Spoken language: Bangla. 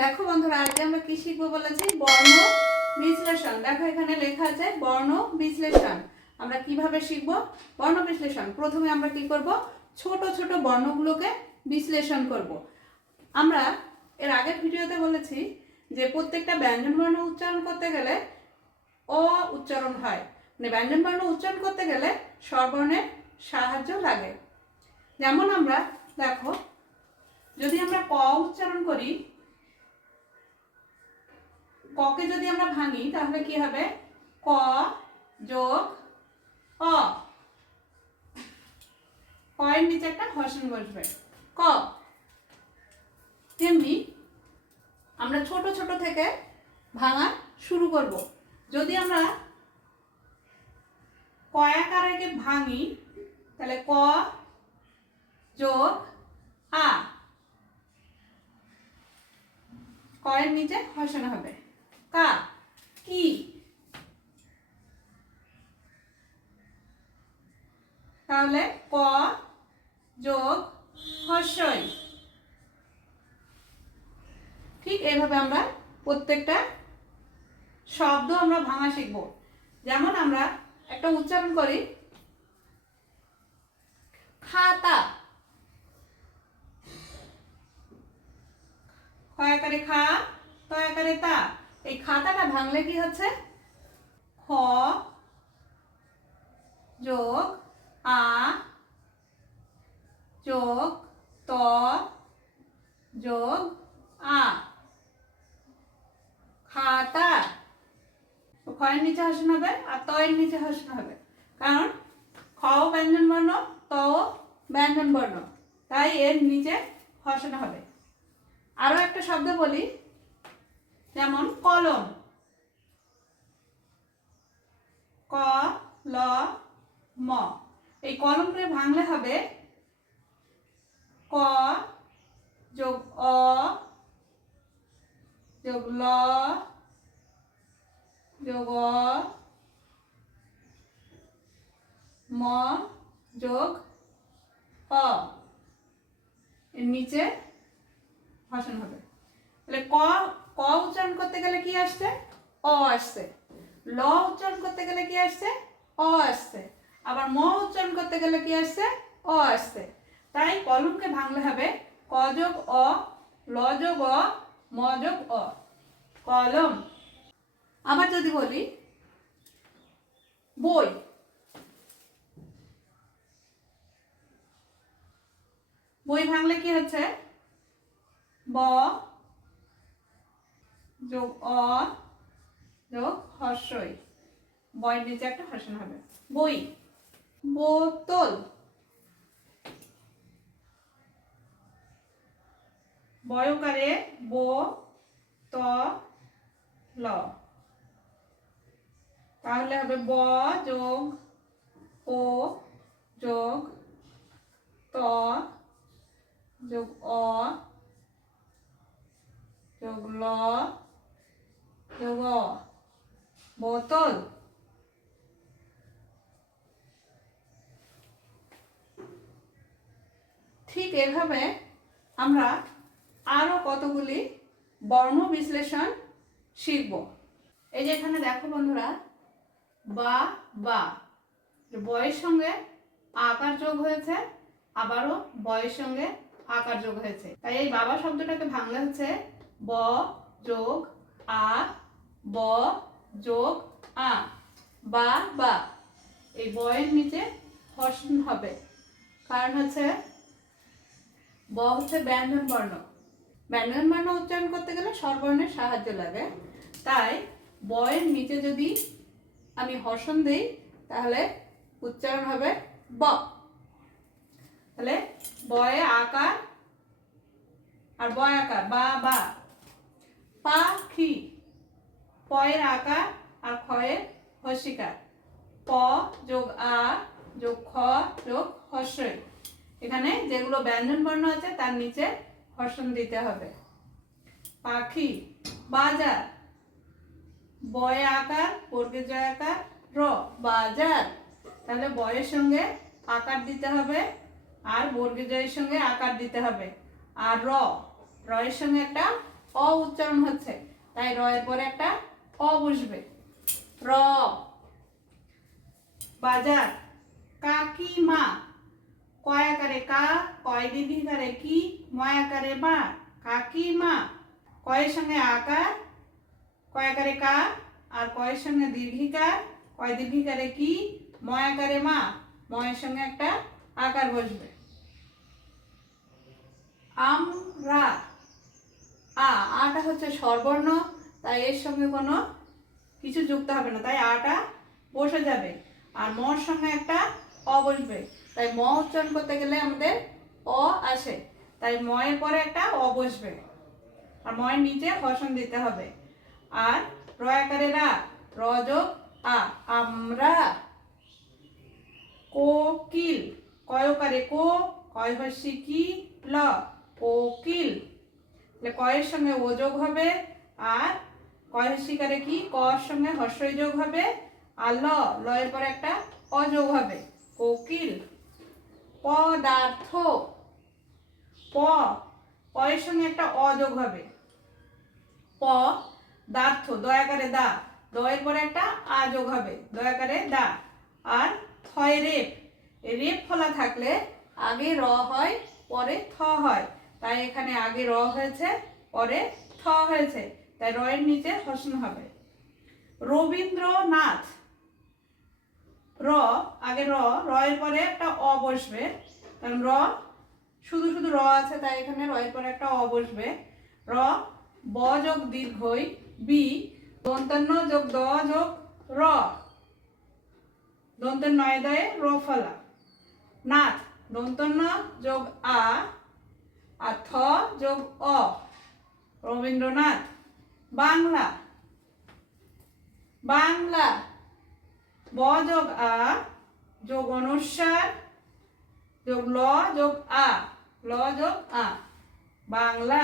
দেখো বন্ধুরা, আজকে আমরা কি শিখব বলেছি বর্ণ বিশ্লেষণ। দেখো এখানে লেখা আছে বর্ণ বিশ্লেষণ। আমরা কীভাবে শিখব? বর্ণ বিশ্লেষণ। প্রথমে আমরা কি করব? ছোট ছোট বর্ণগুলোকে বিশ্লেষণ করব। আমরা এর আগের ভিডিওতে বলেছি যে প্রত্যেকটা ব্যঞ্জন বর্ণ উচ্চারণ করতে গেলে অ উচ্চারণ হয়। মানে ব্যঞ্জন বর্ণ উচ্চারণ করতে গেলে স্বরবর্ণের সাহায্য লাগে। যেমন আমরা, দেখো, যদি আমরা ক উচ্চারণ করি ককে যদি আমরা ভাঙি, তাহলে কি হবে? ক যোগ অ। কয়ের নিচে একটা হর্ষণ বসবে। ক। তেমনি আমরা ছোট ছোট থেকে ভাঙা শুরু করব। যদি আমরা কয়াকারকে ভাঙি, তাহলে ক যোগ আ। কয়ের নিচে হর্ষণ হবে। কা, কি? তাহলে ক যোগ হর্ষই। ঠিক এইভাবে আমরা প্রত্যেকটা শব্দ আমরা ভাঙা শিখব। যেমন আমরা একটা উচ্চারণ করি, খাতা। খয়াকারে খা তয়াকারে তা। এই খাতাটা ভাঙলে কি হচ্ছে? খ যোগ আ যোগ ত যোগ আ। খাতা। খয়ের নিচে হাসন হবে আর তয়ের নিচে হাসন হবে। কারণ খ ব্যঞ্জন বর্ণ, ত ব্যঞ্জন বর্ণ। তাই এর নিচে হসন হবে। আরও একটা শব্দ বলি, যেমন কলম। ক, ল, ম। এই কলমকে ভাঙলে হবে ক যোগ অ যোগ ল যোগ ম যোগ অ। এর নিচে ভাষণ হবে। তাহলে ক ক উচ্চারণ করতে গেলে কি আসছে? অ আসছে। ল উচ্চারণ করতে গেলে কি আসছে? অ আসছে। আবার ম উচ্চারণ করতে গেলে কি আসছে? অ আসছে। তাই কলমকে ভাঙলে হবে ক যোগ অ, ল যোগ অ, ম যোগ অ। কলম। আবার যদি বলি, বই। বই ভাঙলে কি হচ্ছে? ব যোগ অ, যোগ হর্ষই। বয়ের নিচে একটা হর্ষণ হবে। বই। বোতল। বয়কারে বো ত ল তাহলে হবে ব যোগ ও যোগ ত যোগ অ যোগ ল যোগ অ। বোতল ঠিক এভাবে আমরা আরও কতগুলি বর্ণ বিশ্লেষণ শিখব। এই যে এখানে দেখো বন্ধুরা, বা বা। বয়ের সঙ্গে আকার যোগ হয়েছে, আবারও বয়ের সঙ্গে আকার যোগ হয়েছে। তাই এই বাবা শব্দটাকে ভাঙলে হচ্ছে ব যোগ আ, ব যোগ আ। বা বা। এই বয়ের নিচে হর্ষণ হবে। কারণ হচ্ছে ব হচ্ছে ব্যঞ্জন বর্ণ। ব্যঞ্জন বর্ণ উচ্চারণ করতে গেলে স্বরবর্ণের সাহায্য লাগে। তাই বয়ের নিচে যদি আমি হর্ষণ দিই, তাহলে উচ্চারণ হবে ব। তাহলে বয়ে আকার আর বয় আকার, বা বা। পাখি পয়ের আকার আর ক্ষয়ের হসিকার প যোগ আ যোগ খ যোগ হর্ষই। এখানে যেগুলো ব্যঞ্জন বর্ণ আছে, তার নিচে হর্ষণ দিতে হবে। পাখি, বাজার, বয় আকার বর্গের জয় আকার, র, বাজার। তাহলে বয়ের সঙ্গে আকার দিতে হবে, আর বর্গের জয়ের সঙ্গে আকার দিতে হবে। আর র, রয়ের সঙ্গে একটা অ উচ্চারণ হচ্ছে, তাই র এর পরে একটা অ বসবে। র, বাজার, কাকিমা কয়াকারে কা? কয় দীর্ঘিকারে কি? ময়াকারে বা কাকিমা কয়ের সঙ্গে আকার? কয়াকারে কা? আর কয়ের সঙ্গে দীর্ঘিকার? কয় দীর্ঘিকারে কি? ময়াকারে মা। ময়ের সঙ্গে একটা আকার বসবে। আমরা। আ, আটা হচ্ছে স্বরবর্ণ। তাই এর সঙ্গে কোনো কিছু যুক্ত হবে না। তাই আটা বসে যাবে। আর মর সঙ্গে একটা অ বসবে। তাই ম উচ্চারণ করতে গেলে আমাদের অ আসে। তাই ময়ের পরে একটা অ বসবে। আর ময়ের নিচে হসন দিতে হবে। আর র আকারে রা, র যোগ আ। আমরা কোকিল কয়কারে কো, কয় হর্ষি কি, ল, কোকিল। তাহলে কয়ের সঙ্গে ও যোগ হবে। আর কয় হর্ষিকারে কি, কর সঙ্গে হর্ষই যোগ হবে। আর ল লয়ের পরে একটা অযোগ হবে। কোকিল। পদার্থ। প, পয়ের সঙ্গে একটা অযোগ হবে। প দার্থ দয়াকারে দা। দয়ের পরে একটা আ যোগ হবে দয়াকারে দা। আর থয় রেপ রেপ ফলা থাকলে আগে র হয়, পরে থ হয়। তাই এখানে আগে র হয়েছে, পরে থ হয়েছে। তাই র এর নিচে হসন হবে। রবীন্দ্রনাথ র, আগে র র এর পরে একটা অ বসবে। কারণ র, শুধু শুধু র আছে, তাই এখানে র এর পরে একটা অ বসবে। র, ব যোগ দীর্ঘই, বি দন্তান্ন যোগ দ যোগ র। দন্তের নয় দয়ে র ফলা। নাথ, দন্তন্য যোগ আ, আর থ যোগ অ। রবীন্দ্রনাথ, বাংলা। বাংলা। ব যোগ আ যোগ অনুসার যোগ ল যোগ আ। ল যোগ আ। বাংলা